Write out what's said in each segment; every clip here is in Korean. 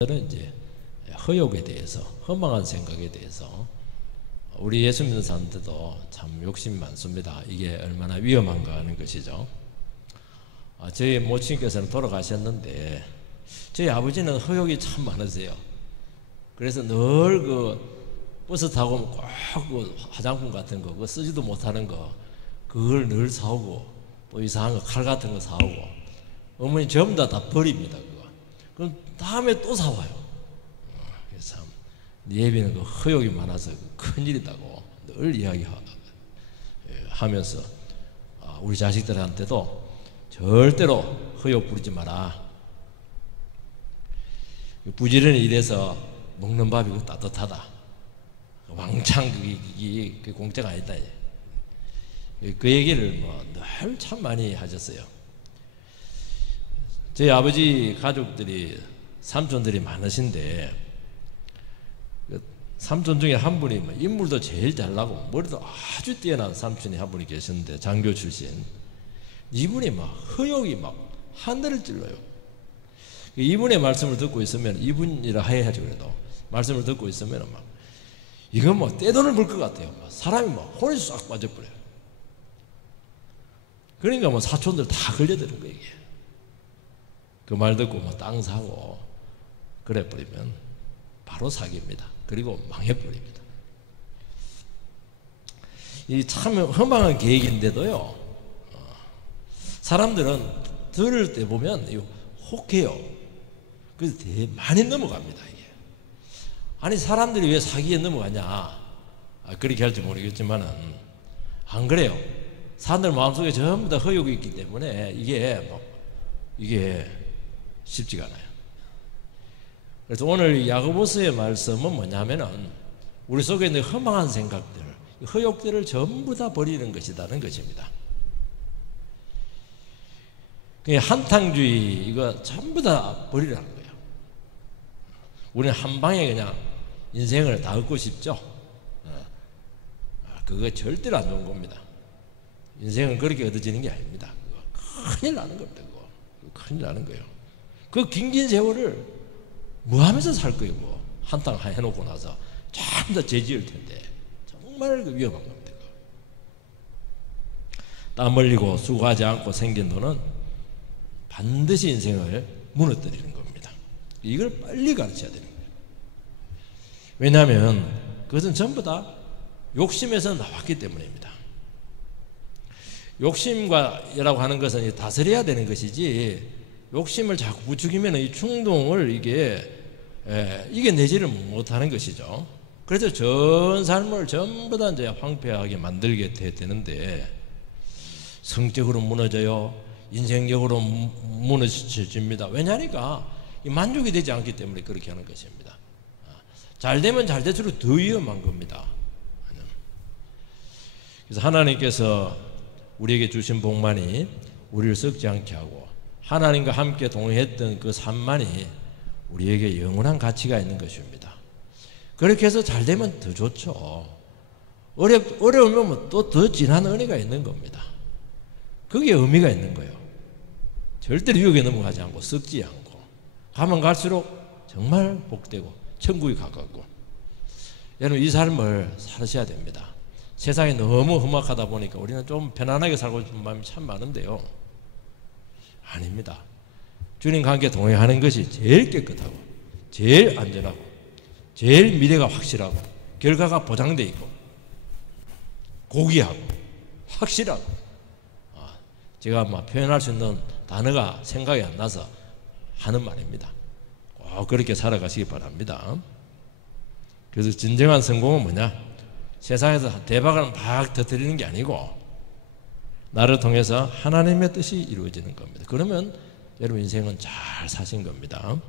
저는 이제 허욕에 대해서, 허망한 생각에 대해서 우리 예수 믿는 사람들도 참 욕심이 많습니다. 이게 얼마나 위험한가 하는 것이죠. 저희 모친께서는 돌아가셨는데 저희 아버지는 허욕이 참 많으세요. 그래서 늘 그 버스 타고 꼭 그 화장품 같은 거, 그거 쓰지도 못하는 거, 그걸 늘 사오고, 또 이상한 거, 칼 같은 거 사오고, 어머니 전부 다 버립니다. 그거. 그럼 다음에 또 사와요. 그래서 참 예비는 그 허욕이 많아서 큰일이다고 늘 이야기하면서 우리 자식들한테도 절대로 허욕 부리지 마라. 부지런히 일해서 먹는 밥이 그 따뜻하다. 왕창 그게 공짜가 아니다. 그 얘기를 늘 참 많이 하셨어요. 저희 아버지 가족들이 삼촌들이 많으신데 삼촌 중에 한 분이 인물도 제일 잘나고 머리도 아주 뛰어난 삼촌이 한 분이 계셨는데 장교 출신. 이분이 허욕이 하늘을 찔러요. 이분의 말씀을 듣고 있으면, 이분이라 해야지 그래도 말씀을 듣고 있으면 이건 떼돈을 벌 것 같아요. 사람이 혼이 싹 빠져버려요. 그러니까 사촌들 다 걸려드는 거예요. 이게. 그 말 듣고 땅 사고 그래 버리면 바로 사기입니다. 그리고 망해버립니다. 이 참 허망한 계획인데도요, 사람들은 들을 때 보면 혹해요. 그래서 되게 많이 넘어갑니다. 이게. 아니 사람들이 왜 사기에 넘어가냐, 그렇게 할지 모르겠지만은 안 그래요. 사람들 마음속에 전부 다 허욕이 있기 때문에 이게 쉽지가 않아요. 그래서 오늘 야고보서의 말씀은 뭐냐면은 우리 속에 있는 허망한 생각들, 허욕들을 전부 다 버리는 것이라는 것입니다. 한탕주의 이거 전부 다 버리라는 거예요. 우리는 한 방에 그냥 인생을 다 얻고 싶죠. 그거 절대로 안 좋은 겁니다. 인생은 그렇게 얻어지는 게 아닙니다. 그거 큰일 나는 겁니다. 그거 큰일 나는 거예요. 그 긴 세월을 뭐 하면서 살 거예요? 한탕 해놓고 나서 전부 다 죄지을 텐데 정말 위험한 겁니다. 땀 흘리고 수고하지 않고 생긴 돈은 반드시 인생을 무너뜨리는 겁니다. 이걸 빨리 가르쳐야 되는 거예요. 왜냐하면 그것은 전부 다 욕심에서 나왔기 때문입니다. 욕심과라고 하는 것은 다스려야 되는 것이지, 욕심을 자꾸 부추기면 이 충동을 이겨내지를 못하는 것이죠. 그래서 전 삶을 전부 다 이제 황폐하게 만들게 되는데, 성적으로 무너져요. 인생적으로 무너집니다. 왜냐니까 만족이 되지 않기 때문에 그렇게 하는 것입니다. 잘 되면 잘 될수록 더 위험한 겁니다. 그래서 하나님께서 우리에게 주신 복만이 우리를 썩지 않게 하고, 하나님과 함께 동행했던 그 삶만이 우리에게 영원한 가치가 있는 것입니다. 그렇게 해서 잘 되면 더 좋죠. 어려우면 또 더 진한 은혜가 있는 겁니다. 그게 의미가 있는 거예요. 절대로 유혹에 넘어가지 않고 썩지 않고, 가면 갈수록 정말 복되고 천국이 가깝고. 여러분, 이 삶을 사셔야 됩니다. 세상이 너무 험악하다 보니까 우리는 좀 편안하게 살고 싶은 마음이 참 많은데요, 아닙니다. 주님과 함께 동행하는 것이 제일 깨끗하고 제일 안전하고 제일 미래가 확실하고 결과가 보장되어 있고 고귀하고 확실하고, 제가 표현할 수 있는 단어가 생각이 안 나서 하는 말입니다. 꼭 그렇게 살아가시기 바랍니다. 그래서 진정한 성공은 뭐냐? 세상에서 대박을 막 터뜨리는 게 아니고 나를 통해서 하나님의 뜻이 이루어지는 겁니다. 그러면 여러분 인생은 잘 사신 겁니다.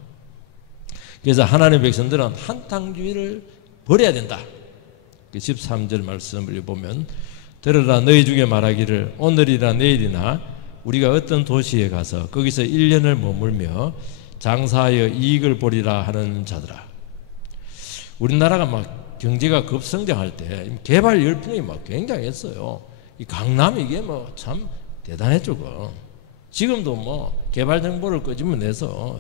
그래서 하나님의 백성들은 한탕주의를 버려야 된다. 13절 말씀을 보면, 들으라, 너희 중에 말하기를 오늘이나 내일이나 우리가 어떤 도시에 가서 거기서 1년을 머물며 장사하여 이익을 보리라 하는 자들아. 우리나라가 경제가 급성장할 때 개발 열풍이 굉장했어요. 이 강남 이게 참 대단했죠. 지금도 개발 정보를 끄집어내서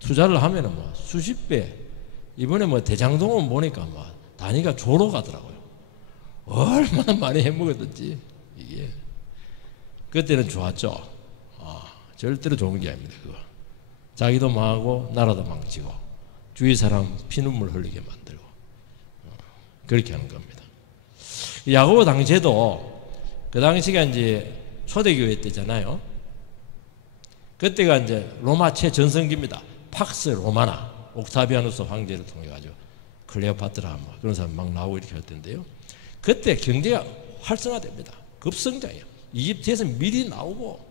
투자를 하면은 뭐 수십 배, 이번에 뭐 대장동은 보니까 뭐 단위가 조로 가더라고요. 얼마나 많이 해먹었던지. 이게 그때는 좋았죠. 절대로 좋은 게 아닙니다. 그거 자기도 망하고 나라도 망치고 주위 사람 피눈물 흘리게 만들고 그렇게 하는 겁니다. 야고보 당시에도 그 당시가 이제 초대교회 때잖아요. 그때가 이제 로마 최전성기입니다. 팍스 로마나 옥타비아누스 황제를 통해 가지고 클레오파트라 뭐 그런 사람 막 나오고 이렇게 할 텐데요. 그때 경제가 활성화됩니다. 급성장이에요. 이집트에서 미리 나오고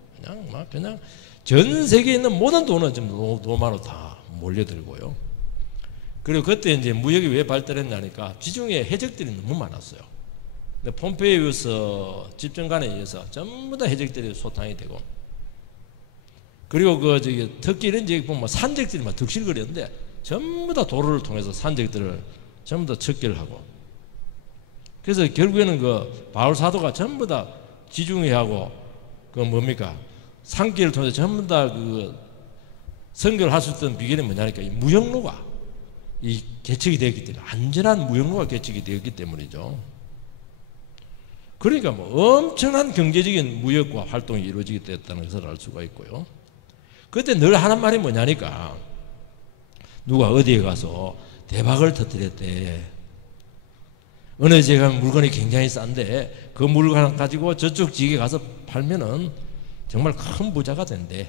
그냥 전 세계에 있는 모든 돈은 지금 로마로 다 몰려들고요. 그리고 그때 이제 무역이 왜 발달했냐니까 지중해 해적들이 너무 많았어요. 근데 폼페이우스 집정관에 의해서 전부 다 해적들이 소탕이 되고, 그리고 그 저기 특히 이런 지역 보면 산적들이 막 득실거리는데 전부 다 도로를 통해서 산적들을 전부 다 척결을 하고, 그래서 결국에는 그 바울 사도가 전부 다 지중해하고 그 뭡니까 산길을 통해서 전부 다 그 선교를 할 수 있던 비결이 뭐냐니까 이 무역로가 이 개척이 되었기 때문에, 안전한 무역로가 개척이 되었기 때문이죠. 그러니까 뭐 엄청난 경제적인 무역과 활동이 이루어지게 됐다는 것을 알 수가 있고요. 그때 늘 하는 말이 뭐냐니까 누가 어디에 가서 대박을 터뜨렸대. 어느 지역에 가면 물건이 굉장히 싼데 그 물건 가지고 저쪽 지역에 가서 팔면은 정말 큰 부자가 된대.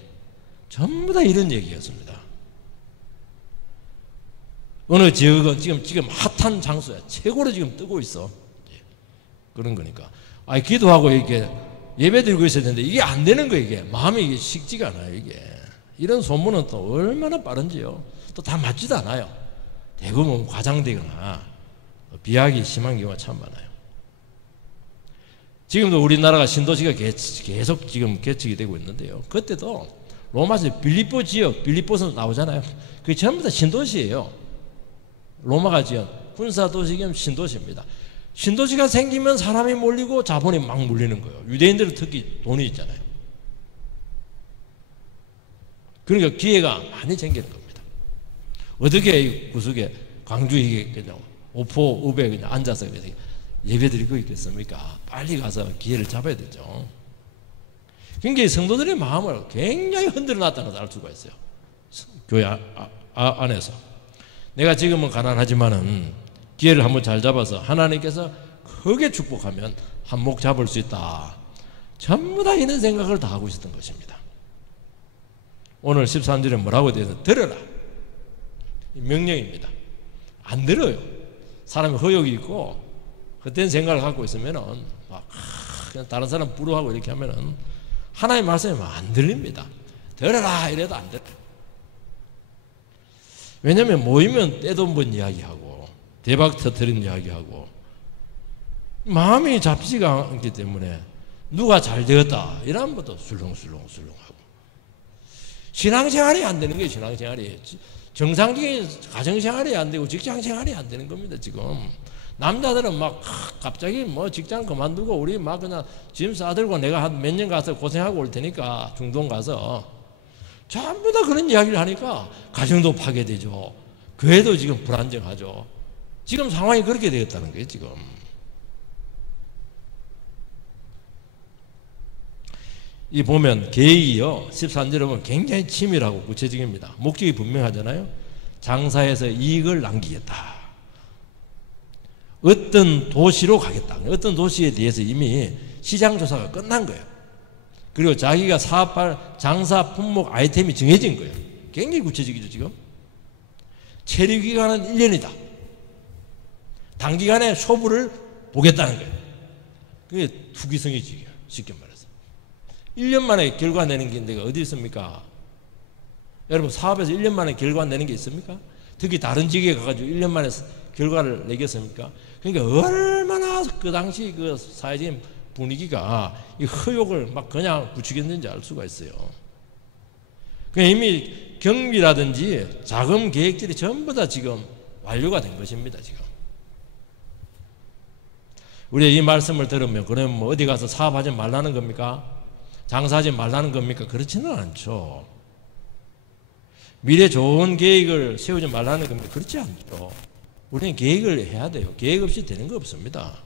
전부 다 이런 얘기였습니다. 어느 지역은 지금 핫한 장소야. 최고로 지금 뜨고 있어. 그런 거니까. 기도하고 이렇게 예배 드리고 있어야 되는데 이게 안 되는 거예요. 이게 마음이 이게 식지가 않아요. 이게 이런 소문은 또 얼마나 빠른지요. 또 다 맞지도 않아요. 대부분 과장되거나 비하기 심한 경우가 참 많아요. 지금도 우리나라가 신도시가 계속 지금 개척이 되고 있는데요. 그때도 로마에서 빌립보 지역, 빌립보에서 나오잖아요. 그게 전부 다 신도시예요. 로마가 지은 군사도시 겸 신도시입니다. 신도시가 생기면 사람이 몰리고 자본이 막 몰리는 거예요. 유대인들은 특히 돈이 있잖아요. 그러니까 기회가 많이 생기는 겁니다. 어떻게 구석에 광주 이게 그냥 오포 읍에 그냥 앉아서 예배 드리고 있겠습니까? 빨리 가서 기회를 잡아야 되죠. 그러니까 성도들의 마음을 굉장히 흔들어 놨다는 걸 알 수가 있어요. 교회 안에서. 내가 지금은 가난하지만은 기회를 한번 잘 잡아서 하나님께서 크게 축복하면 한몫 잡을 수 있다. 전부 다 이런 생각을 다 하고 있었던 것입니다. 오늘 13절에 뭐라고 되어 있어요? 들어라. 명령입니다. 안 들어요. 사람이 허욕이 있고 그때는 생각을 갖고 있으면은 막 그냥 다른 사람 부러워하고 이렇게 하면은 하나님 말씀이 안 들립니다. 들어라 이래도 안 들어요. 왜냐하면 모이면 떼돈번 이야기하고 대박 터뜨린 이야기하고 마음이 잡지가 않기 때문에 누가 잘 되었다 이런 것도 술렁술렁하고 신앙생활이 안 되는 거예요. 신앙생활이 정상적인 가정생활이 안 되고 직장생활이 안 되는 겁니다. 지금 남자들은 막 갑자기 뭐 직장 그만두고 우리 막 그냥 짐 싸들고 내가 한 몇 년 가서 고생하고 올 테니까 중동 가서 전부 다 그런 이야기를 하니까 가정도 파괴되죠. 교회도 지금 불안정하죠. 지금 상황이 그렇게 되었다는 거예요. 지금 이 보면 계획이요 13절에 보면 굉장히 치밀하고 구체적입니다. 목적이 분명하잖아요. 장사해서 이익을 남기겠다. 어떤 도시로 가겠다. 어떤 도시에 대해서 이미 시장 조사가 끝난 거예요. 그리고 자기가 사업할 장사 품목 아이템이 정해진 거예요. 굉장히 구체적이죠. 지금 체류 기간은 1년이다. 단기간에 쇼부를 보겠다는 거예요. 그게 투기성이지. 쉽게 말해서 1년 만에 결과 내는 게 내가 어디 있습니까? 여러분 사업에서 1년 만에 결과 내는 게 있습니까? 특히 다른 지역에 가가지고 1년 만에 결과를 내겠습니까? 그러니까 얼마나 그 당시 그 사회적인 분위기가 이 허욕을 막 그냥 부추겼는지 알 수가 있어요. 그러니까 이미 경비라든지 자금 계획들이 전부 다 지금 완료가 된 것입니다. 지금 우리 이 말씀을 들으면 그러면 뭐 어디 가서 사업하지 말라는 겁니까? 장사하지 말라는 겁니까? 그렇지는 않죠. 미래 좋은 계획을 세우지 말라는 겁니다. 그렇지 않죠. 우리는 계획을 해야 돼요. 계획 없이 되는 거 없습니다.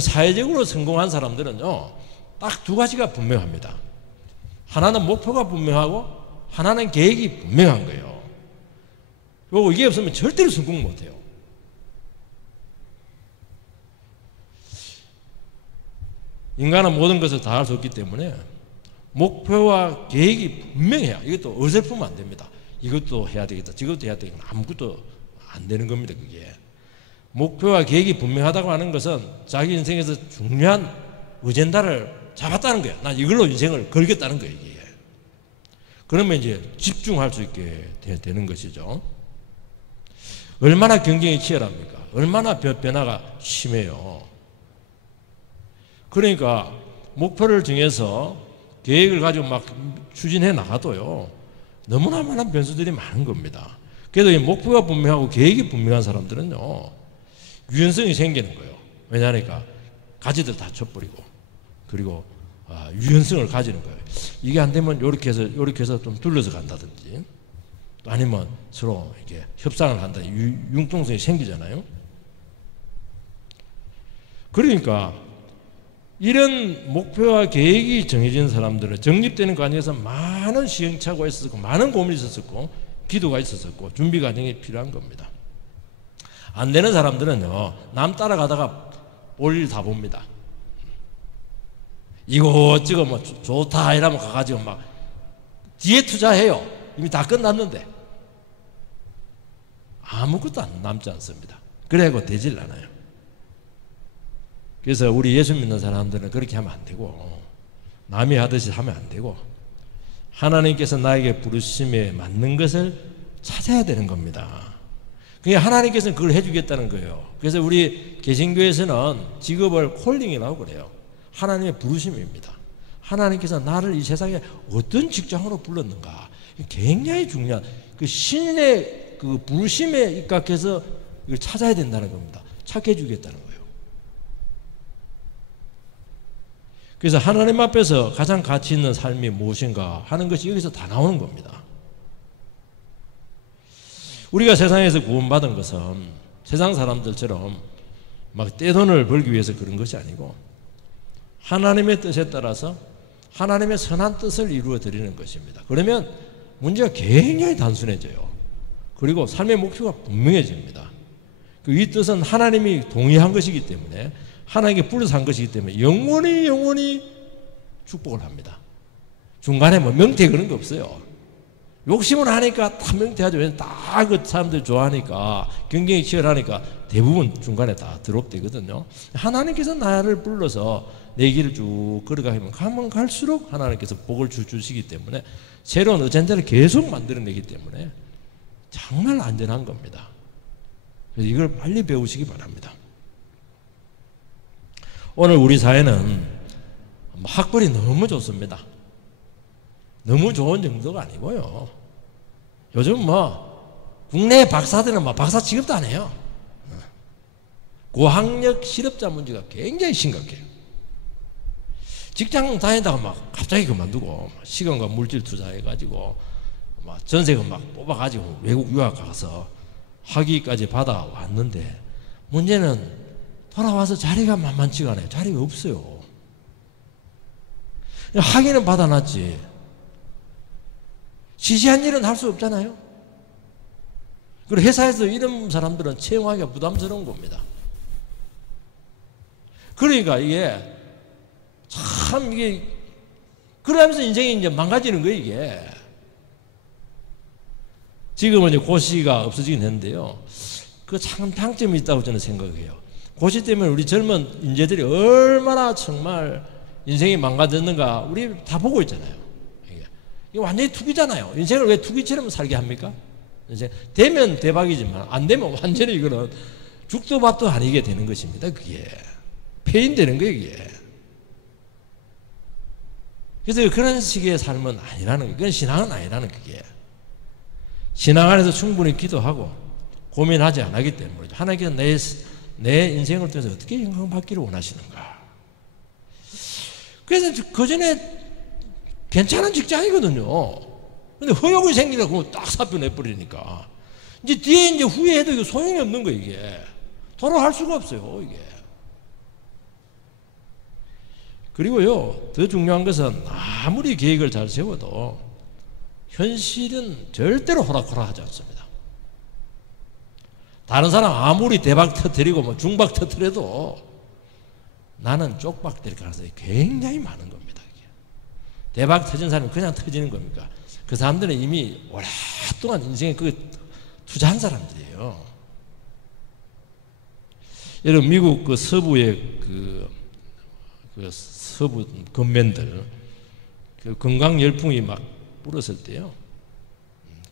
사회적으로 성공한 사람들은요, 딱 두 가지가 분명합니다. 하나는 목표가 분명하고 하나는 계획이 분명한 거예요. 그리고 이게 없으면 절대로 성공 못해요. 인간은 모든 것을 다 할 수 없기 때문에 목표와 계획이 분명해야, 이것도 어설프면 안 됩니다. 이것도 해야 되겠다, 저것도 해야 되겠다, 아무것도 안 되는 겁니다. 그게 목표와 계획이 분명하다고 하는 것은 자기 인생에서 중요한 어젠다를 잡았다는 거야. 난 이걸로 인생을 걸겠다는 거예요. 이게. 그러면 이제 집중할 수 있게 되는 것이죠. 얼마나 경쟁이 치열합니까? 얼마나 변화가 심해요. 그러니까 목표를 정해서 계획을 가지고 막 추진해 나가도요, 너무나 많은 변수들이 많은 겁니다. 그래도 이 목표가 분명하고 계획이 분명한 사람들은요, 유연성이 생기는 거예요. 왜냐하니까 가지들 다 쳐버리고, 그리고 유연성을 가지는 거예요. 이게 안 되면 이렇게 해서 좀 둘러서 간다든지, 아니면 서로 이렇게 협상을 한다든지 융통성이 생기잖아요. 그러니까 이런 목표와 계획이 정해진 사람들은 정립되는 과정에서 많은 시행착오가 있었고, 많은 고민이 있었고, 기도가 있었고, 준비 과정이 필요한 겁니다. 안 되는 사람들은요, 남 따라가다가 볼일 다 봅니다. 이거저거 뭐 좋다 이러면 가가지고 막 뒤에 투자해요. 이미 다 끝났는데 아무것도 안 남지 않습니다. 그래고 되질 않아요. 그래서 우리 예수 믿는 사람들은 그렇게 하면 안 되고, 남이 하듯이 하면 안 되고, 하나님께서 나에게 부르심에 맞는 것을 찾아야 되는 겁니다. 그러니까 하나님께서는 그걸 해주겠다는 거예요. 그래서 우리 개신교에서는 직업을 콜링이라고 그래요. 하나님의 부르심입니다. 하나님께서 나를 이 세상에 어떤 직장으로 불렀는가, 굉장히 중요한 그 신의 그 부르심에 입각해서 이걸 찾아야 된다는 겁니다. 찾게 해주겠다는 거예요. 그래서 하나님 앞에서 가장 가치 있는 삶이 무엇인가 하는 것이 여기서 다 나오는 겁니다. 우리가 세상에서 구원받은 것은 세상 사람들처럼 막 떼돈을 벌기 위해서 그런 것이 아니고, 하나님의 뜻에 따라서 하나님의 선한 뜻을 이루어 드리는 것입니다. 그러면 문제가 굉장히 단순해져요. 그리고 삶의 목표가 분명해집니다. 이 뜻은 하나님이 동의한 것이기 때문에, 하나님께 불러서 한 것이기 때문에 영원히 축복을 합니다. 중간에 뭐 명태 그런 거 없어요. 욕심을 하니까 다 명태하죠. 다 그 사람들이 좋아하니까, 경쟁이 치열하니까 대부분 중간에 다 드롭되거든요. 하나님께서 나를 불러서 내 길을 쭉 가면 갈수록 하나님께서 복을 주시기 때문에, 새로운 어젠다를 계속 만들어내기 때문에 정말 안전한 겁니다. 그래서 이걸 빨리 배우시기 바랍니다. 오늘 우리 사회는 학벌이 너무 좋습니다. 너무 좋은 정도가 아니고요. 요즘 뭐 국내 박사들은 뭐 박사 취급도 안 해요. 고학력 실업자 문제가 굉장히 심각해요. 직장 다니다가 막 갑자기 그만두고 시간과 물질 투자해가지고 막 전세금 막 뽑아가지고 외국 유학 가서 학위까지 받아왔는데, 문제는 돌아와서 자리가 만만치가 않아요. 자리가 없어요. 학위는 받아놨지 시시한 일은 할 수 없잖아요. 그리고 회사에서 이런 사람들은 채용하기가 부담스러운 겁니다. 그러니까 이게 참 이게 그러면서 인생이 이제 망가지는 거예요. 이게 지금은 이제 고시가 없어지긴 했는데요, 그 참 장점이 있다고 저는 생각해요. 고시 때문에 우리 젊은 인재들이 얼마나 정말 인생이 망가졌는가 우리 다 보고 있잖아요. 이게 완전히 투기잖아요. 인생을 왜 투기처럼 살게 합니까? 인생 되면 대박이지만 안 되면 완전히 이거는 죽도 밥도 아니게 되는 것입니다. 그게 폐인되는 거예요. 이게. 그래서 그런 식의 삶은 아니라는 거예요. 그건 신앙은 아니라는 그게. 신앙 안에서 충분히 기도하고 고민하지 않기 때문에 하나님께서 내 인생을 통해서 어떻게 영광받기를 원하시는가. 그래서 그 전에 괜찮은 직장이거든요. 근데 허욕이 생기려고 딱 사표 내버리니까 이제 뒤에 이제 후회해도 이거 소용이 없는 거예요. 이게 돌아갈 수가 없어요. 이게. 그리고요, 더 중요한 것은 아무리 계획을 잘 세워도 현실은 절대로 호락호락하지 않습니다. 다른 사람 아무리 대박 터뜨리고 뭐 중박 터뜨려도 나는 쪽박될 가능성이 굉장히 많은 겁니다. 이게. 대박 터진 사람이 그냥 터지는 겁니까? 그 사람들은 이미 오랫동안 인생에 그 투자한 사람들이에요. 여러분, 미국 그 서부의 그 서부 건맨들 그 건강 열풍이 막 불었을 때요,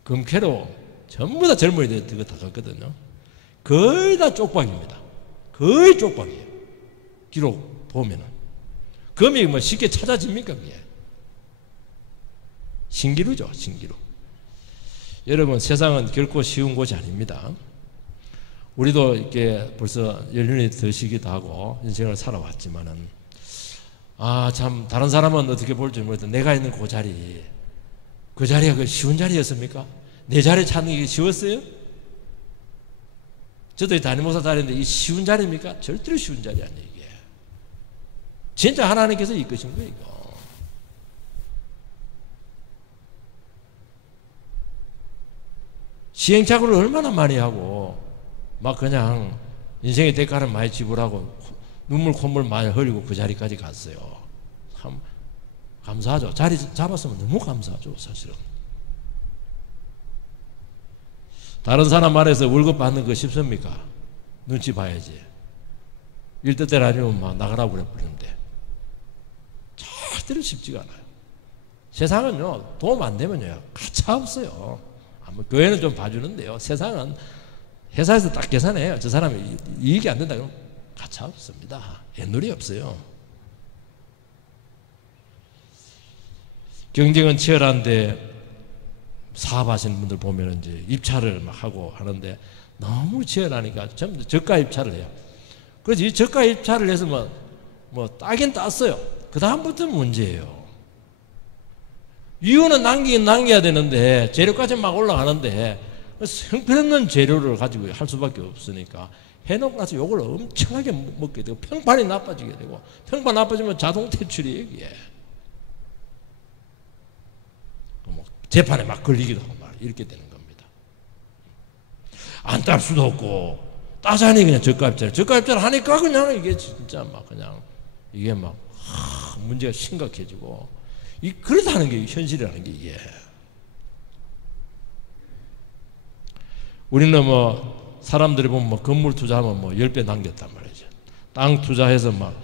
금캐로 전부 다 젊은이들 그거 다 갔거든요. 거의 다 쪽박입니다. 거의 쪽박이에요. 기록 보면은. 금이 뭐 쉽게 찾아집니까, 그게? 신기루죠, 신기루. 여러분, 세상은 결코 쉬운 곳이 아닙니다. 우리도 이렇게 벌써 연륜이 드시기도 하고 인생을 살아왔지만은, 참, 다른 사람은 어떻게 볼지 모르겠다. 내가 있는 그 자리, 그 자리가 그 쉬운 자리였습니까? 내 자리 찾는 게 쉬웠어요? 저도 담임목사 자리인데 이 쉬운 자리입니까? 절대로 쉬운 자리 아니에요, 이게. 진짜 하나님께서 이끄신 거예요, 이거. 시행착오를 얼마나 많이 하고, 막 그냥 인생의 대가를 많이 지불하고, 눈물 콧물 많이 흘리고 그 자리까지 갔어요. 참 감사하죠. 자리 잡았으면 너무 감사하죠, 사실은. 다른 사람 말해서 월급 받는 거 쉽습니까? 눈치 봐야지. 일 뜻대로 아니면 막 나가라고 그래 버리는데 절대로 쉽지가 않아요. 세상은요, 도움 안 되면요 가차 없어요. 뭐 교회는 좀 봐주는데요, 세상은 회사에서 딱 계산해요. 저 사람이 이익이 안 된다 그러면 가차 없습니다. 옛놀이 없어요. 경쟁은 치열한데 사업하시는 분들 보면 이제 입찰을 막 하고 하는데 너무 치열하니까 전부 저가 입찰을 해요. 그래서 이 저가 입찰을 해서 뭐 따긴 땄어요. 그 다음부터 문제예요. 이유는 남기긴 남겨야 되는데 재료까지 막 올라가는데 형편없는 재료를 가지고 할 수밖에 없으니까 해놓고 나서 요걸 엄청나게 먹게 되고 평판이 나빠지게 되고, 평판 나빠지면 자동 퇴출이에요, 이게. 뭐 재판에 막 걸리기도 하고 막 이렇게 되는 겁니다. 안 딸 수도 없고 따자니 그냥 저가입자를 하니까 그냥 이게 진짜 막 그냥 이게 막 문제가 심각해지고, 그렇다는 게 현실이라는 게 이게. 우리는 뭐 사람들이 보면 뭐 건물 투자하면 뭐 10배 남겼단 말이죠. 땅 투자해서 막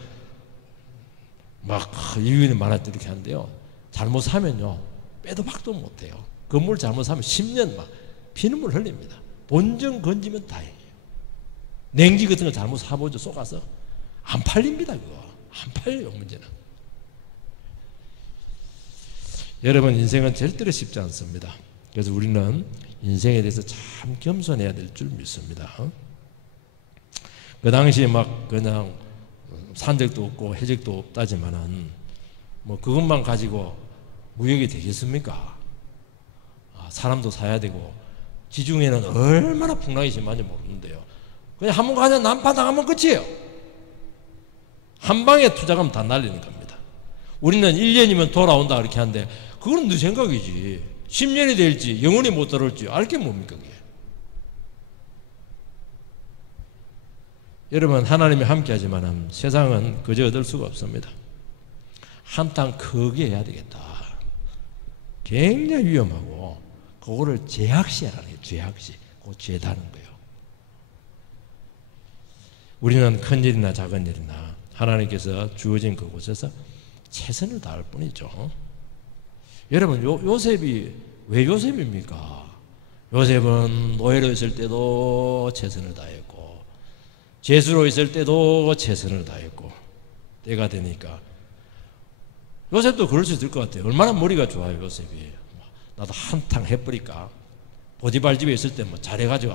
이윤이 많을 때 이렇게 하는데요, 잘못 사면요 빼도 박도 못해요. 건물 잘못 사면 10년 막 피눈물 흘립니다. 본전 건지면 다행이에요. 냉지 같은 거 잘못 사보죠, 쏘가서 안 팔립니다. 그거 안 팔려요, 문제는. 여러분, 인생은 절대로 쉽지 않습니다. 그래서 우리는 인생에 대해서 참 겸손해야 될 줄 믿습니다. 그 당시에 막 그냥 산적도 없고 해적도 없다지만은 뭐 그것만 가지고 무역이 되겠습니까? 사람도 사야 되고 지중해는 얼마나 풍랑이 심한지 모르는데요. 그냥 한번 가냐 난파당하면 끝이에요. 한 방에 투자하면 다 날리는 겁니다. 우리는 1년이면 돌아온다 그렇게 하는데 그건 네 생각이지. 10년이 될지 영원히 못 들을지 알 게 뭡니까 그게. 여러분, 하나님이 함께 하지만 세상은 그저 얻을 수가 없습니다. 한탕 크게 해야 되겠다. 굉장히 위험하고 그거를 죄악시라는 게 죄악시. 그거 죄다는 거예요. 우리는 큰 일이나 작은 일이나 하나님께서 주어진 그곳에서 최선을 다할 뿐이죠. 여러분, 요셉이 왜 요셉입니까? 요셉은 노예로 있을 때도 최선을 다했고 죄수로 있을 때도 최선을 다했고 때가 되니까 요셉도 그럴 수 있을 것 같아요. 얼마나 머리가 좋아요, 요셉이. 나도 한탕 해버릴까? 보디발 집에 있을 때 뭐 잘해가지고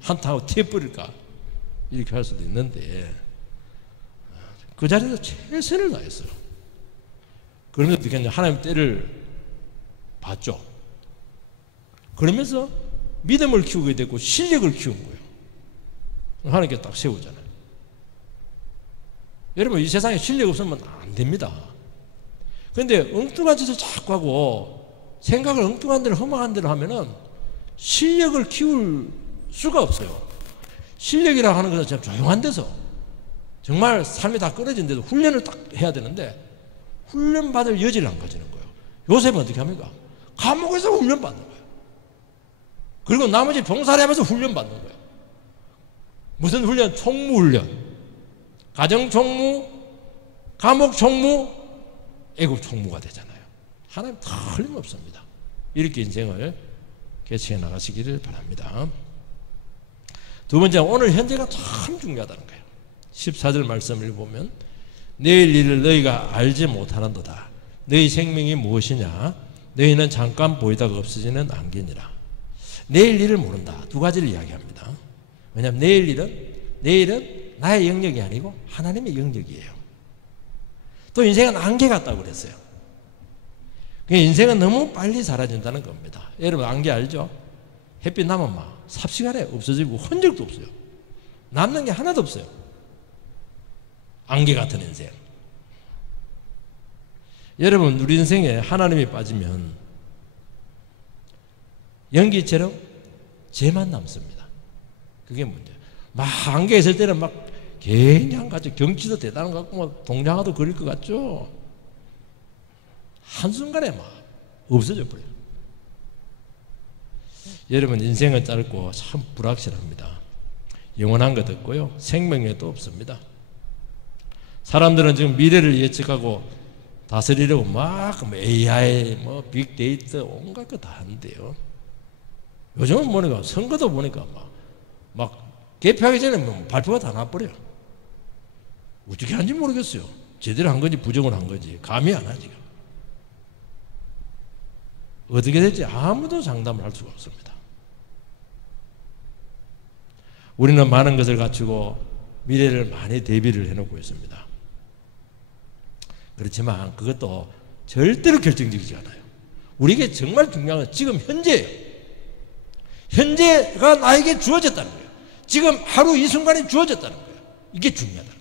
한탕하고 튀어버릴까? 이렇게 할 수도 있는데 그 자리에서 최선을 다했어요. 그러면서 어떻게 했냐? 하나님 때를 봤죠. 그러면서 믿음을 키우게 되고 실력을 키운 거예요. 하나님께 딱 세우잖아요. 여러분, 이 세상에 실력 없으면 안 됩니다. 그런데 엉뚱한 짓을 자꾸 하고 생각을 엉뚱한 대로 허망한 대로 하면은 실력을 키울 수가 없어요. 실력이라고 하는 것은 참 조용한 데서 정말 삶이 다 끊어진데도 훈련을 딱 해야 되는데 훈련받을 여지를 안 가지는 거예요. 요셉은 어떻게 합니까? 감옥에서 훈련받는 거예요. 그리고 나머지 봉사를 하면서 훈련받는 거예요. 무슨 훈련? 총무훈련. 가정총무, 감옥총무, 애국총무가 되잖아요. 하나님 틀림없습니다. 이렇게 인생을 개척해 나가시기를 바랍니다. 두 번째, 오늘 현재가 참 중요하다는 거예요. 14절 말씀을 보면 내일 일을 너희가 알지 못하는도다. 너희 생명이 무엇이냐? 너희는 잠깐 보이다가 없어지는 안개니라. 내일 일을 모른다. 두 가지를 이야기합니다. 왜냐하면 내일은 나의 영역이 아니고 하나님의 영역이에요. 또 인생은 안개 같다고 그랬어요. 인생은 너무 빨리 사라진다는 겁니다. 여러분, 안개 알죠? 햇빛 나면 막 삽시간에 없어지고 흔적도 없어요. 남는 게 하나도 없어요. 안개 같은 인생. 여러분, 우리 인생에 하나님이 빠지면 연기처럼 죄만 남습니다. 그게 문제예요. 막 안개 있을 때는 막 굉장히 같이 경치도 대단한 것 같고 막 동양화도 그릴 것 같죠? 한순간에 막 없어져 버려요. 여러분, 인생은 짧고 참 불확실합니다. 영원한 것 없고요, 생명력도 없습니다. 사람들은 지금 미래를 예측하고 다스리려고 막 AI, 빅데이터 온갖 거 다 하는데요. 요즘은 보니까 선거도 보니까 막 개표하기 전에 발표가 다 나버려요. 어떻게 하는지 모르겠어요. 제대로 한 건지 부정을 한 건지 감이 안 와요. 지금 어떻게 될지 아무도 장담을 할 수가 없습니다. 우리는 많은 것을 갖추고 미래를 많이 대비를 해놓고 있습니다. 그렇지만 그것도 절대로 결정적이지 않아요. 우리에게 정말 중요한 건 지금 현재예요. 현재가 나에게 주어졌다는 거예요. 지금 하루 이 순간에 주어졌다는 거예요. 이게 중요하다는 거예요.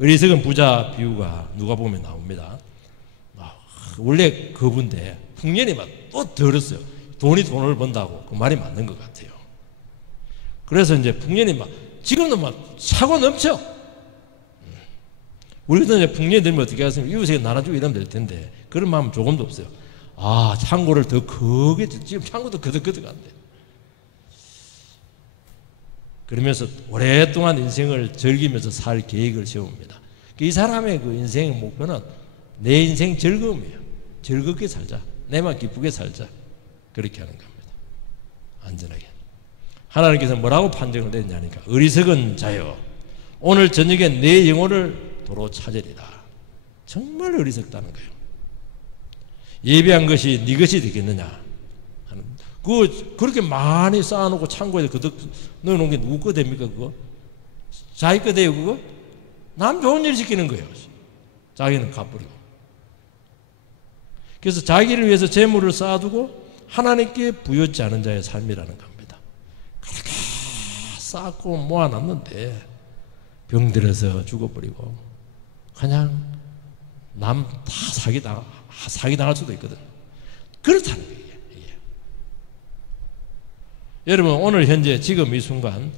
어리석은 부자 비유가 누가복음에 나옵니다. 원래 그분인데 풍년이 막 또 들었어요. 돈이 돈을 번다고. 그 말이 맞는 것 같아요. 그래서 이제 풍년이 막 지금도 막 차고 넘쳐. 우리도 이제 풍년이 들면 어떻게 하겠습니까? 이웃에게 나눠주고 이러면 될 텐데 그런 마음은 조금도 없어요. 아, 창고를 더 크게, 지금 창고도 거덕거덕한데. 그러면서 오랫동안 인생을 즐기면서 살 계획을 세웁니다. 이 사람의 그 인생의 목표는 내 인생 즐거움이에요. 즐겁게 살자. 내만 기쁘게 살자. 그렇게 하는 겁니다. 안전하게. 하나님께서 뭐라고 판정을 내렸냐니까, 어리석은 자여, 오늘 저녁에 내 영혼을 도로 찾으리라. 정말 어리석다는 거예요. 예비한 것이 네 것이 되겠느냐. 그렇게 많이 쌓아놓고 창고에 거듭 넣어놓은 게 누구 거 됩니까? 그거 자기 거 돼요. 그거 남 좋은 일 시키는 거예요. 자기는 갚으리고. 그래서 자기를 위해서 재물을 쌓아두고 하나님께 부여치 않은 자의 삶이라는 겁니다. 그렇게 쌓고 모아놨는데 병들어서 죽어버리고 그냥 남 다 사기당할 수도 있거든. 그렇다는 거예요. 여러분, 오늘 현재 지금 이 순간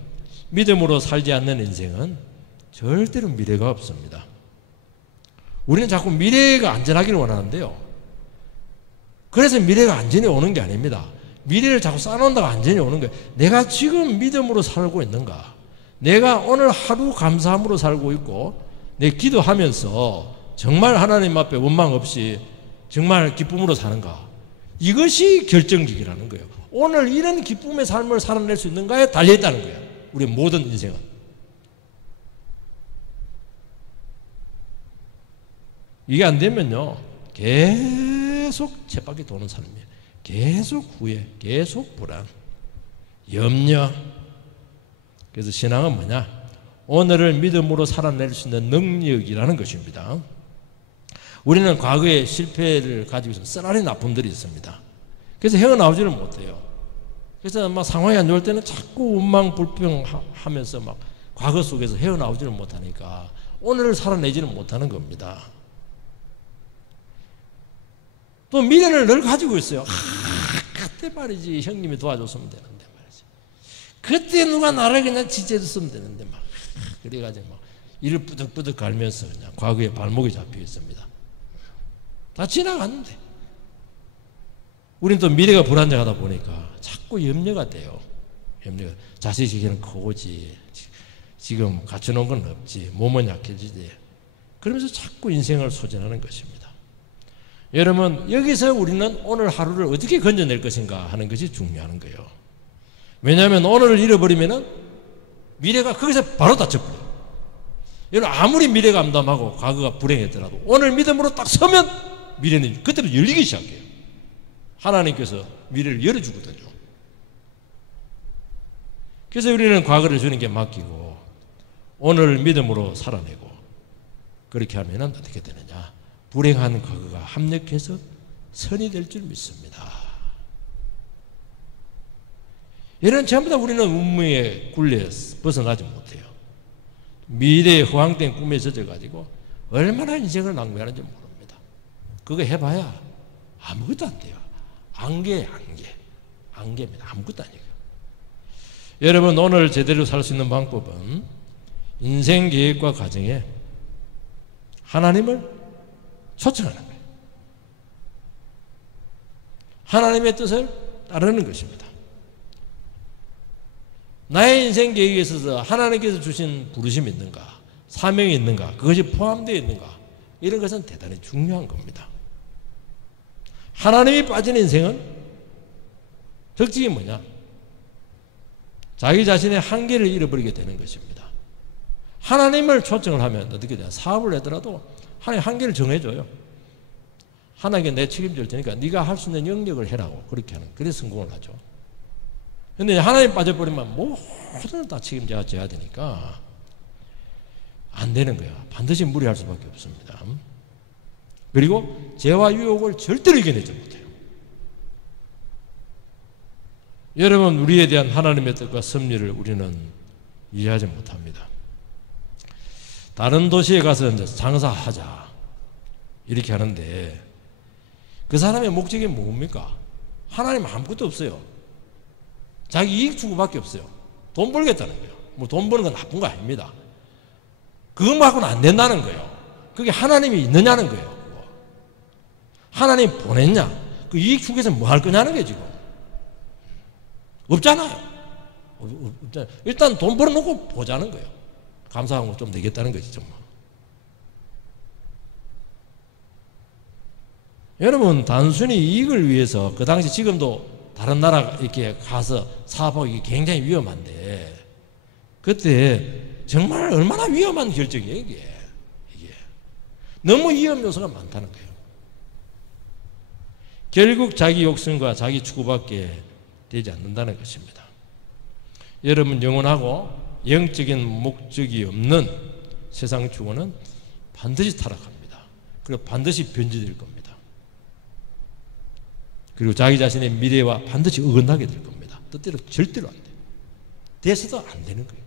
믿음으로 살지 않는 인생은 절대로 미래가 없습니다. 우리는 자꾸 미래가 안전하기를 원하는데요, 그래서 미래가 안전히 오는 게 아닙니다. 미래를 자꾸 쌓아놓는다고 안전히 오는 거예요. 내가 지금 믿음으로 살고 있는가, 내가 오늘 하루 감사함으로 살고 있고 내 기도하면서 정말 하나님 앞에 원망 없이 정말 기쁨으로 사는가, 이것이 결정적이라는 거예요. 오늘 이런 기쁨의 삶을 살아낼 수 있는가에 달려있다는 거예요. 우리 모든 인생은. 이게 안 되면요, 계속 쳇바퀴 도는 삶이에요. 계속 후회, 계속 불안, 염려. 그래서 신앙은 뭐냐? 오늘을 믿음으로 살아낼 수 있는 능력이라는 것입니다. 우리는 과거의 실패를 가지고 있으면 쓰라린 아픔들이 있습니다. 그래서 헤어나오지를 못해요. 그래서 막 상황이 안 좋을 때는 자꾸 원망불평하면서 막 과거 속에서 헤어나오지를 못하니까 오늘을 살아내지는 못하는 겁니다. 또 미래를 늘 가지고 있어요. 그때 말이지 형님이 도와줬으면 되는데 말이지. 그때 누가 나를 그냥 지지해줬으면 되는데 막 그래가지고 막 이를 뿌득뿌득 갈면서 그냥 과거에 발목이 잡혀 있습니다. 다 지나갔는데 우리는 또 미래가 불안정하다 보니까 자꾸 염려가 돼요. 염려가. 자식에게는 크고지, 지금 갖춰놓은 건 없지, 몸은 약해지지. 그러면서 자꾸 인생을 소진하는 것입니다. 여러분, 여기서 우리는 오늘 하루를 어떻게 건져낼 것인가 하는 것이 중요한 거예요. 왜냐하면 오늘을 잃어버리면 미래가 거기서 바로 다쳐버려요. 여러분, 아무리 미래감담하고 과거가 불행했더라도 오늘 믿음으로 딱 서면 미래는 그때부터 열리기 시작해요. 하나님께서 미래를 열어주거든요. 그래서 우리는 과거를 주님께 맡기고 오늘 믿음으로 살아내고 그렇게 하면 어떻게 되느냐? 불행한 과거가 합력해서 선이 될 줄 믿습니다. 이런 전부 다 우리는 운명의 굴레에 벗어나지 못해요. 미래의 허황된 꿈에 젖어가지고 얼마나 인생을 낭비하는지 모릅니다. 그거 해봐야 아무것도 안 돼요. 안개예요, 안개입니다. 아무것도 아니에요. 여러분, 오늘 제대로 살 수 있는 방법은 인생 계획과 과정에 하나님을 초청하는 거예요. 하나님의 뜻을 따르는 것입니다. 나의 인생 계획에 있어서 하나님께서 주신 부르심이 있는가, 사명이 있는가, 그것이 포함되어 있는가, 이런 것은 대단히 중요한 겁니다. 하나님이 빠진 인생은 특징이 뭐냐? 자기 자신의 한계를 잃어버리게 되는 것입니다. 하나님을 초청을 하면 어떻게 돼요? 사업을 하더라도 하나님 한계를 정해줘요. 하나님께 내 책임질 테니까 네가 할 수 있는 영역을 해라고 그렇게 하는, 그래서 성공을 하죠. 그런데 하나님 빠져버리면 모든 다 책임져야 되니까 안 되는 거야. 반드시 무리할 수밖에 없습니다. 그리고 죄와 유혹을 절대로 이겨내지 못해요. 여러분, 우리에 대한 하나님의 뜻과 섭리를 우리는 이해하지 못합니다. 다른 도시에 가서 이제 장사하자 이렇게 하는데 그 사람의 목적이 뭡니까? 하나님 아무것도 없어요. 자기 이익 추구밖에 없어요. 돈 벌겠다는 거예요. 뭐 돈 버는 건 나쁜 거 아닙니다. 그것만하고는 안 된다는 거예요. 그게 하나님이 있느냐는 거예요. 하나님 보냈냐? 그 이익 추구해서 뭐 할 거냐는 거예요, 지금. 없잖아요. 일단 돈 벌어놓고 보자는 거예요. 감사하고 좀 내겠다는 거지, 정말. 여러분, 단순히 이익을 위해서 그 당시 지금도 다른 나라 이렇게 가서 사업하기 굉장히 위험한데 그때 정말 얼마나 위험한 결정이에요, 이게. 너무 위험 요소가 많다는 거예요. 결국 자기 욕심과 자기 추구밖에 되지 않는다는 것입니다. 여러분, 영원하고 영적인 목적이 없는 세상 추구는 반드시 타락합니다. 그리고 반드시 변질될 겁니다. 그리고 자기 자신의 미래와 반드시 어긋나게 될 겁니다. 뜻대로 절대로 안 돼요. 돼서도 안 되는 거예요.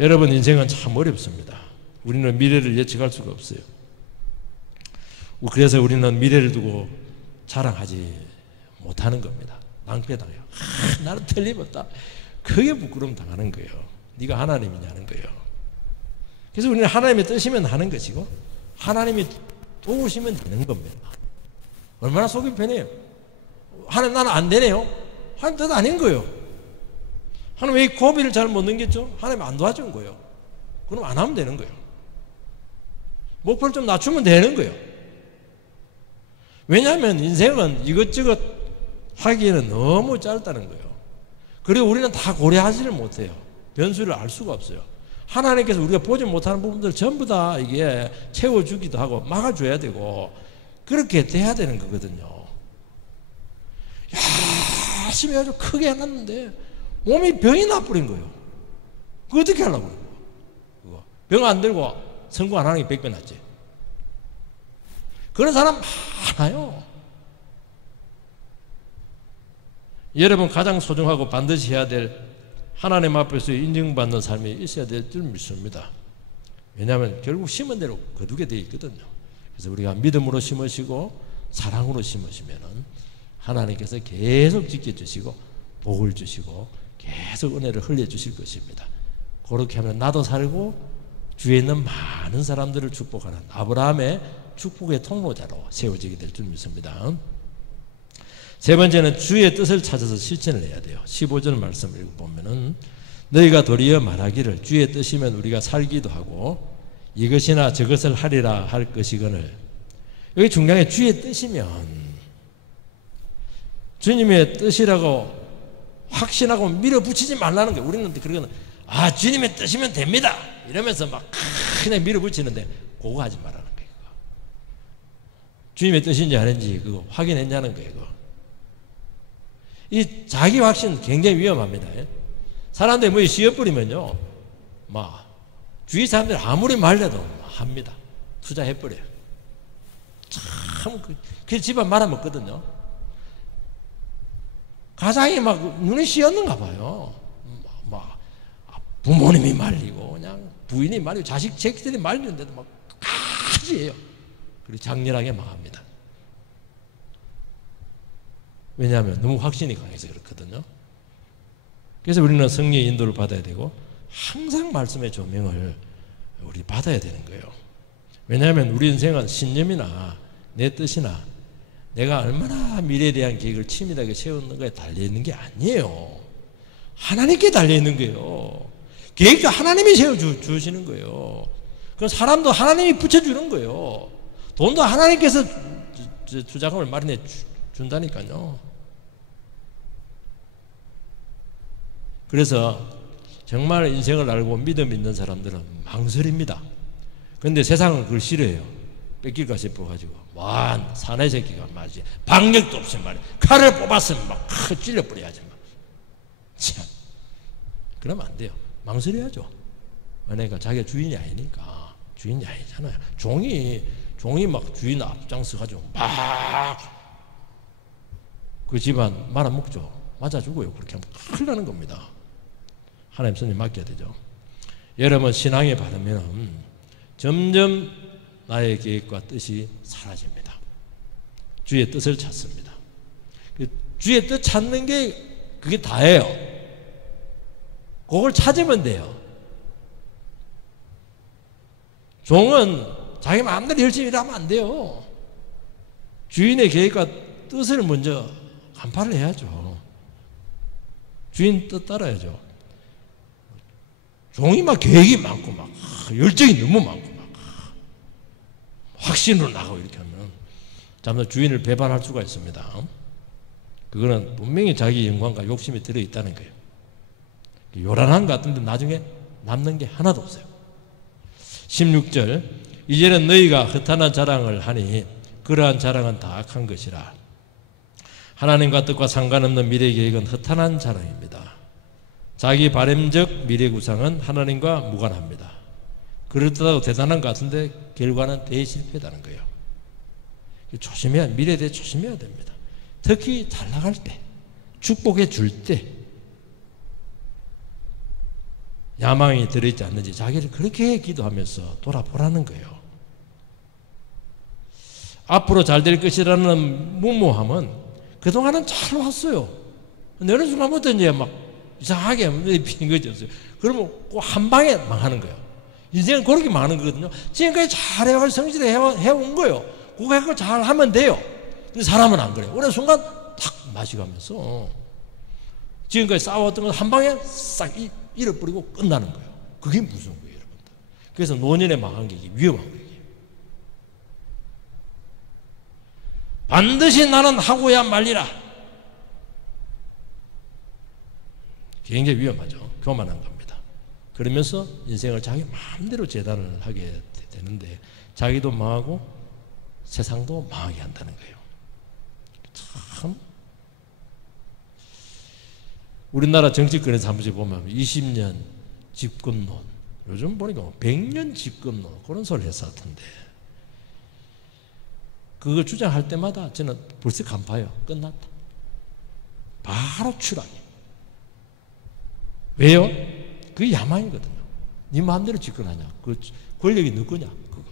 여러분, 인생은 참 어렵습니다. 우리는 미래를 예측할 수가 없어요. 그래서 우리는 미래를 두고 자랑하지 못하는 겁니다. 낭패당해요. 나는 틀림없다. 그게 부끄러움 당하는 거예요. 네가 하나님이냐는 거예요. 그래서 우리는 하나님의 뜻이면 하는 것이고 하나님이 도우시면 되는 겁니다. 얼마나 속이 편해요. 하나님, 나는 안 되네요. 하나님 뜻 아닌 거예요. 하나님 왜 이 고비를 잘 못 넘겼죠? 하나님 안 도와준 거예요. 그럼 안 하면 되는 거예요. 목표를 좀 낮추면 되는 거예요. 왜냐하면 인생은 이것저것 하기에는 너무 짧다는 거예요. 그리고 우리는 다 고려하지를 못해요. 변수를 알 수가 없어요. 하나님께서 우리가 보지 못하는 부분들 전부 다 이게 채워주기도 하고 막아줘야 되고 그렇게 돼야 되는 거거든요. 열심히 아주 크게 해놨는데 몸이 병이 나버린 거예요. 그거 어떻게 하려고 그래요? 병 안 들고 성공 안 하는 게 100배 낫지. 그런 사람 많아요. 여러분 가장 소중하고 반드시 해야 될 하나님 앞에서 인정받는 삶이 있어야 될 줄 믿습니다. 왜냐하면 결국 심은 대로 거두게 되어 있거든요. 그래서 우리가 믿음으로 심으시고 사랑으로 심으시면은 하나님께서 계속 지켜주시고 복을 주시고 계속 은혜를 흘려주실 것입니다. 그렇게 하면 나도 살고 주위에 있는 많은 사람들을 축복하는 아브라함의 축복의 통로자로 세워지게 될 줄 믿습니다. 세 번째는 주의 뜻을 찾아서 실천을 해야 돼요. 15절 말씀을 읽어보면은 너희가 도리어 말하기를 주의 뜻이면 우리가 살기도 하고 이것이나 저것을 하리라 할 것이거늘. 여기 중요한 게 주의 뜻이면 주님의 뜻이라고 확신하고 밀어붙이지 말라는 거예요. 우리는 그러거든. 주님의 뜻이면 됩니다 이러면서 막 그냥 밀어붙이는데 그거 하지 말라는 거예요. 주님의 뜻인지 아닌지 그거 확인했냐는 거예요. 그거. 이 자기 확신 굉장히 위험합니다. 사람들이 뭐 씌어버리면요 막 주위 사람들이 아무리 말려도 합니다. 투자해버려요. 참 그 집안 말아먹거든요. 가장이 막 눈이 씌었는가 봐요. 막 부모님이 말리고 그냥 부인이 말리고 자식들이 말리는데도 막 까지예요. 그리고 장렬하게 망합니다. 왜냐하면 너무 확신이 강해서 그렇거든요. 그래서 우리는 성령의 인도를 받아야 되고 항상 말씀의 조명을 우리 받아야 되는 거예요. 왜냐하면 우리 인생은 신념이나 내 뜻이나 내가 얼마나 미래에 대한 계획을 치밀하게 세우는 거에 달려있는 게 아니에요. 하나님께 달려있는 거예요. 계획도 하나님이 세워주시는 거예요. 그럼 사람도 하나님이 붙여주는 거예요. 돈도 하나님께서 투자금을 마련해 준다니까요. 그래서 정말 인생을 알고 믿음 있는 사람들은 망설입니다. 그런데 세상은 그걸 싫어해요. 뺏길까 싶어가지고 와 사내 새끼가 말이지 방력도 없이 말이야 칼을 뽑았으면 막 찔러버려야지 막. 참 그러면 안 돼요. 망설여야죠. 그러니까 자기가 주인이 아니니까. 주인이 아니잖아요. 종이 막 주인 앞장서가지고 막 그 집안 말아먹죠. 맞아 죽어요. 그렇게 하면 큰일 나는 겁니다. 하나님 손에 맡겨야 되죠. 여러분 신앙에 바르면 점점 나의 계획과 뜻이 사라집니다. 주의 뜻을 찾습니다. 주의 뜻 찾는 게 그게 다예요. 그걸 찾으면 돼요. 종은 자기 마음대로 열심히 일하면 안 돼요. 주인의 계획과 뜻을 먼저 간파를 해야죠. 주인 뜻 따라야죠. 종이 막 계획이 많고 막 열정이 너무 많고 막 확신으로 나가고 이렇게 하면 잠깐 주인을 배반할 수가 있습니다. 그거는 분명히 자기 영광과 욕심이 들어있다는 거예요. 요란한 것 같은데 나중에 남는 게 하나도 없어요. 16절 이제는 너희가 허탄한 자랑을 하니 그러한 자랑은 다 악한 것이라. 하나님과 뜻과 상관없는 미래 계획은 허탄한 자랑입니다. 자기 바람적 미래 구상은 하나님과 무관합니다. 그렇다고 대단한 것 같은데 결과는 대실패다는 거예요. 미래에 대해 조심해야 됩니다. 특히 잘 나갈 때, 축복해 줄 때 야망이 들어있지 않는지 자기를 그렇게 기도하면서 돌아보라는 거예요. 앞으로 잘 될 것이라는 무모함은 그동안은 잘 왔어요. 어느 순간부터 이제 막 이상하게 피는 거죠. 그러면 꼭 한 방에 망하는 거예요. 인생은 그렇게 망하는 거거든요. 지금까지 잘 해와서 성실히 해온 거예요. 그거 잘 하면 돼요. 근데 사람은 안 그래요. 어느 순간 탁 마시가면서 지금까지 싸웠던 걸 한 방에 싹 잃어버리고 끝나는 거예요. 그게 무서운 거예요, 여러분들. 그래서 노년에 망한 게 이게 위험한 거예요. 반드시 나는 하고야 말리라. 굉장히 위험하죠. 교만한 겁니다. 그러면서 인생을 자기 마음대로 재단을 하게 되는데 자기도 망하고 세상도 망하게 한다는 거예요. 참 우리나라 정치권에서 한 번씩 보면 20년 집권론, 요즘 보니까 100년 집권론 그런 소리 했을 텐데 그걸 주장할 때마다 저는 벌써 간파요. 끝났다. 바로 추락이. 왜요? 그게 야망이거든요. 네 마음대로 집권하냐? 그 권력이 너 거냐? 그거.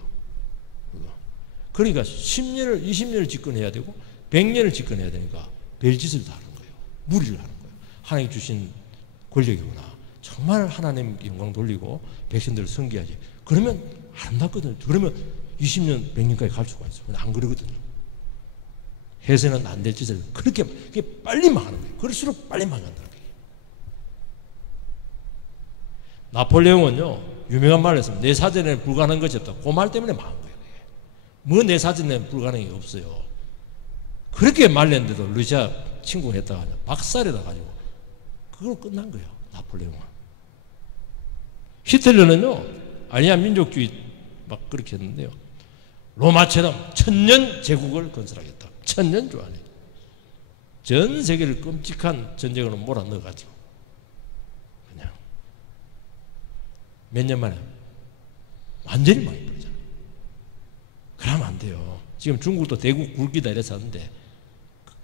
그러니까 10년을 20년을 집권해야 되고 100년을 집권해야 되니까 별짓을 다 하는 거예요. 무리를 하는 거예요. 하나님 주신 권력이구나. 정말 하나님 영광 돌리고 백성들을 섬겨야지. 그러면 아름답거든요. 그러면 20년, 100년까지 갈 수가 있어요. 안 그러거든요. 해서는 안 될 짓을 그렇게 빨리 망하는 거예요. 그럴수록 빨리 망한다는 거예요. 나폴레옹은요, 유명한 말을 했습니다. 내 사전에는 불가능한 것이 없다. 그 말 때문에 망한 거예요. 뭐 내 사전에는 불가능한 게 없어요. 그렇게 말렸는데도 러시아 침공을 했다가 박살에다 가지고 그걸로 끝난 거예요. 나폴레옹은. 히틀러는요, 아니야 민족주의 막 그렇게 했는데요. 로마처럼 1000년 제국을 건설하겠다. 1000년 안에 전 세계를 끔찍한 전쟁으로 몰아넣어가지고 그냥 몇 년 만에 완전히 망해버리잖아요. 그러면 안 돼요. 지금 중국도 대국 굵기다 이래서 하는데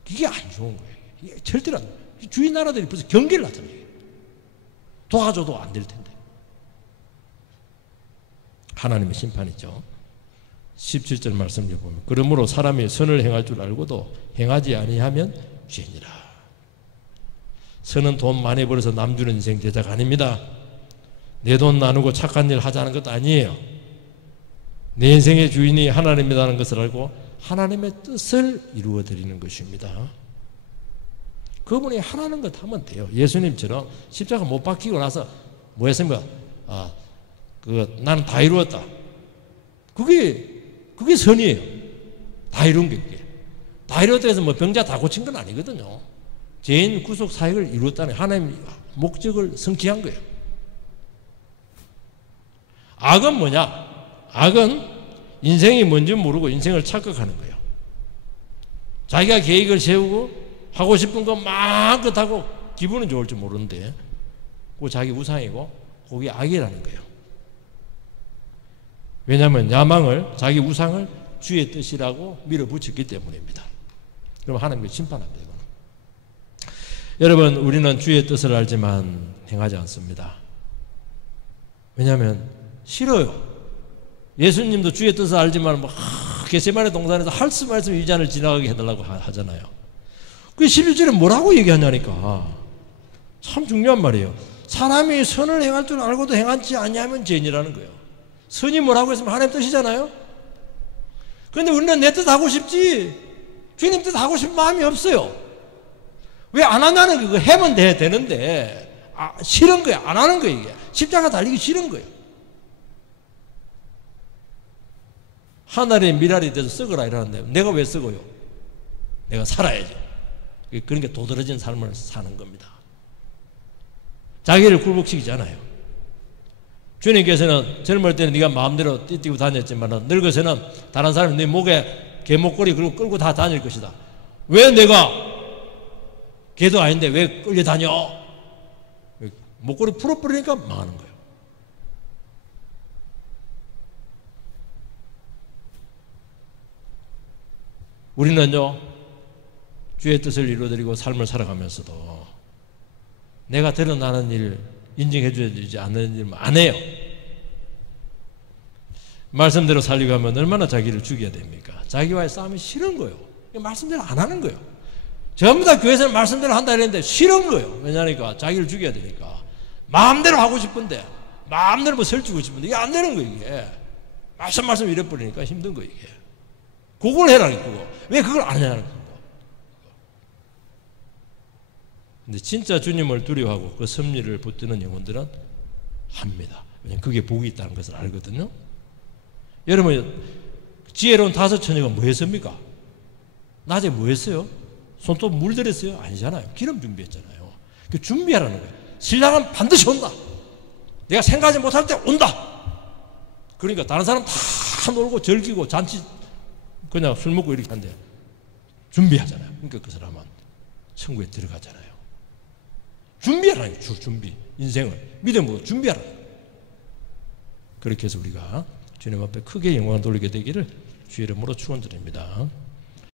이게 안 좋은 거예요. 이게 절대로 안 돼요. 주위 나라들이 벌써 경계를 하잖아요. 도와줘도 안 될 텐데. 하나님의 심판이죠. 17절 말씀을 보면 그러므로 사람이 선을 행할 줄 알고도 행하지 아니하면 죄니라. 선은 돈 많이 벌어서 남 주는 인생 대작 아닙니다. 내 돈 나누고 착한 일 하자는 것도 아니에요. 내 인생의 주인이 하나님이라는 것을 알고 하나님의 뜻을 이루어드리는 것입니다. 그분이 하라는 것 하면 돼요. 예수님처럼 십자가 못 박히고 나서 뭐 했습니까? 나는 다 이루었다. 그게 선이에요. 다 이룬 게 그게. 다 이루었다 해서 뭐 병자 다 고친 건 아니거든요. 죄인 구속 사역을 이루었다는 하나님의 목적을 성취한 거예요. 악은 뭐냐? 악은 인생이 뭔지 모르고 인생을 착각하는 거예요. 자기가 계획을 세우고 하고 싶은 거 마음껏 하고 기분은 좋을 줄 모르는데 그거 자기 우상이고 그게 악이라는 거예요. 왜냐하면 야망을 자기 우상을 주의 뜻이라고 밀어붙였기 때문입니다. 그럼 하나님이 심판합니다. 이거는. 여러분 우리는 주의 뜻을 알지만 행하지 않습니다. 왜냐하면 싫어요. 예수님도 주의 뜻을 알지만 겟세마네 동산에서 할 말씀 이 잔을 지나가게 해달라고 하잖아요. 그 11절에 뭐라고 얘기하냐니까. 참 중요한 말이에요. 사람이 선을 행할 줄 알고도 행하지 아니하면 죄인이라는 거예요. 선이 뭐라고 했으면 하나님 뜻이잖아요. 그런데 우리는 내 뜻 하고 싶지 주님 뜻 하고 싶은 마음이 없어요. 왜 안 하냐는 그거 하면 되는데 싫은 거야. 안 하는 거예요. 이게 십자가 달리기 싫은 거예요. 하늘의 미랄이 돼서 썩어라 이러는데 내가 왜 썩어요? 내가 살아야지. 그러니까 도드라진 삶을 사는 겁니다. 자기를 굴복시키잖아요. 주님께서는 젊을 때는 네가 마음대로 뛰뛰고 다녔지만 늙어서는 다른 사람이 네 목에 개목걸이 끌고 다 다닐 것이다. 왜 내가 개도 아닌데 왜 끌려다녀? 목걸이 풀어버리니까 망하는 거예요. 우리는요 주의 뜻을 이루어드리고 삶을 살아가면서도 내가 드러나는 일 인정해 주지 않는 일 안 해요. 말씀대로 살려고 하면 얼마나 자기를 죽여야 됩니까? 자기와의 싸움이 싫은 거예요. 말씀대로 안 하는 거예요. 전부 다 교회에서는 말씀대로 한다 그랬는데 싫은 거예요. 왜냐니까 자기를 죽여야 되니까. 마음대로 하고 싶은데 마음대로 뭐 설주고 싶은데 이게 안 되는 거예요. 이게 말씀 이래버리니까 힘든 거예요. 이게 그걸 해라 그거. 왜 그걸 안 하냐는 거예요. 근데 진짜 주님을 두려워하고 그 섭리를 붙드는 영혼들은 합니다. 왜냐하면 그게 복이 있다는 것을 알거든요. 여러분 지혜로운 다섯 처녀가 뭐 했습니까? 낮에 뭐 했어요? 손톱 물들였어요? 아니잖아요. 기름 준비했잖아요. 그 준비하라는 거예요. 신랑은 반드시 온다. 내가 생각하지 못할 때 온다. 그러니까 다른 사람 다 놀고 즐기고 잔치 그냥 술 먹고 이렇게 한대 준비하잖아요. 그러니까 그 사람은 천국에 들어가잖아요. 준비하라는 거예요. 준비. 인생을 믿음으로 준비하라. 그렇게 해서 우리가 주님 앞에 크게 영광을 돌리게 되기를 주의 이름으로 축원드립니다.